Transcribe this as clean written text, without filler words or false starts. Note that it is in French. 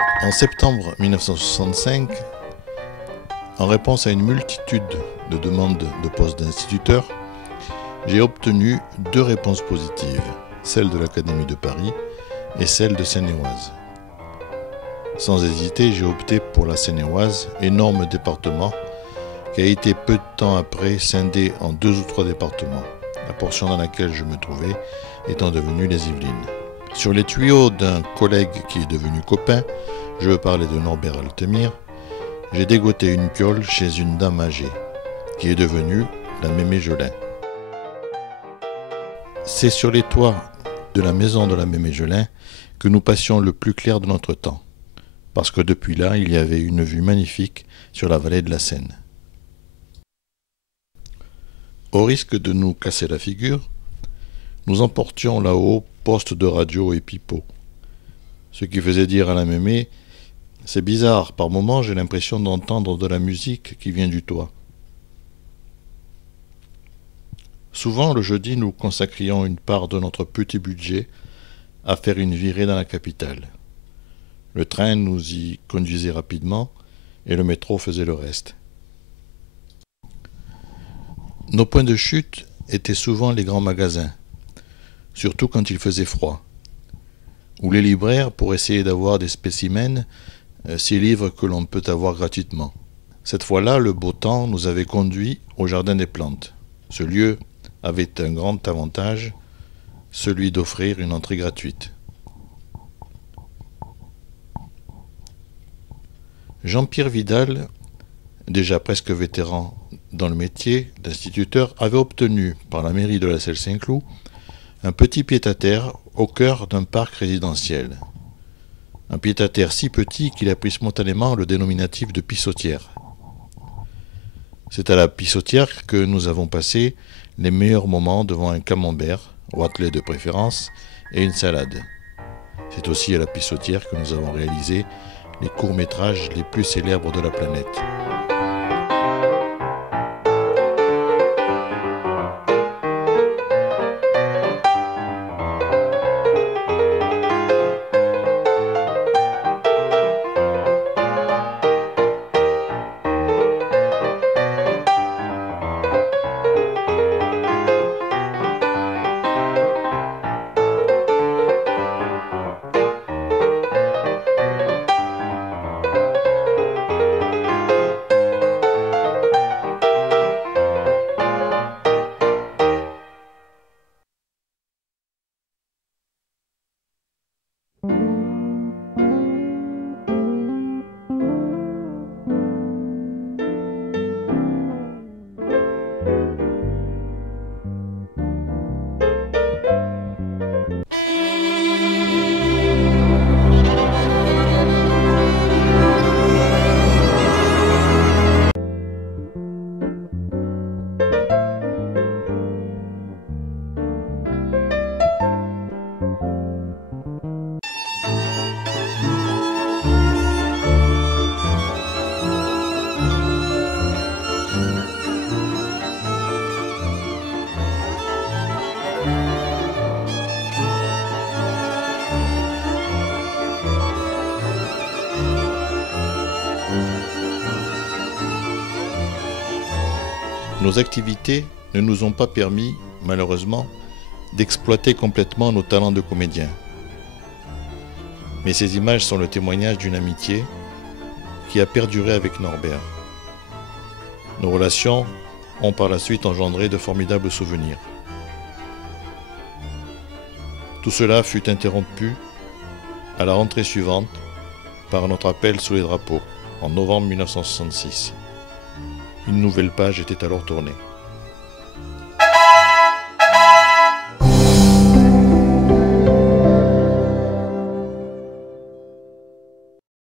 En septembre 1965, en réponse à une multitude de demandes de poste d'instituteur, j'ai obtenu 2 réponses positives, celle de l'Académie de Paris et celle de Seine-et-Oise. Sans hésiter, j'ai opté pour la Seine-et-Oise, énorme département qui a été peu de temps après scindé en 2 ou 3 départements, la portion dans laquelle je me trouvais étant devenue les Yvelines. Sur les tuyaux d'un collègue qui est devenu copain, je veux parler de Norbert Altemir, j'ai dégoté une piole chez une dame âgée, qui est devenue la Mémé Gelin. C'est sur les toits de la maison de la Mémé Gelin que nous passions le plus clair de notre temps, parce que depuis là, il y avait une vue magnifique sur la vallée de la Seine. Au risque de nous casser la figure, nous emportions là-haut postes de radio et pipeaux, ce qui faisait dire à la Mémé: c'est bizarre, par moments j'ai l'impression d'entendre de la musique qui vient du toit. Souvent le jeudi, nous consacrions une part de notre petit budget à faire une virée dans la capitale. Le train nous y conduisait rapidement et le métro faisait le reste. Nos points de chute étaient souvent les grands magasins, surtout quand il faisait froid, ou les libraires pour essayer d'avoir des spécimens, ces livres que l'on peut avoir gratuitement. Cette fois-là, le beau temps nous avait conduits au Jardin des Plantes. Ce lieu avait un grand avantage, celui d'offrir une entrée gratuite. Jean-Pierre Vidal, déjà presque vétéran dans le métier d'instituteur, avait obtenu par la mairie de la Selle-Saint-Cloud un petit pied-à-terre au cœur d'un parc résidentiel. Un pied-à-terre si petit qu'il a pris spontanément le dénominatif de pissotière. C'est à la pissotière que nous avons passé les meilleurs moments devant un camembert, râtelé de préférence, et une salade. C'est aussi à la pissotière que nous avons réalisé les courts-métrages les plus célèbres de la planète. Nos activités ne nous ont pas permis, malheureusement, d'exploiter complètement nos talents de comédiens. Mais ces images sont le témoignage d'une amitié qui a perduré avec Norbert. Nos relations ont par la suite engendré de formidables souvenirs. Tout cela fut interrompu à la rentrée suivante par notre appel sous les drapeaux en novembre 1966. Une nouvelle page était alors tournée.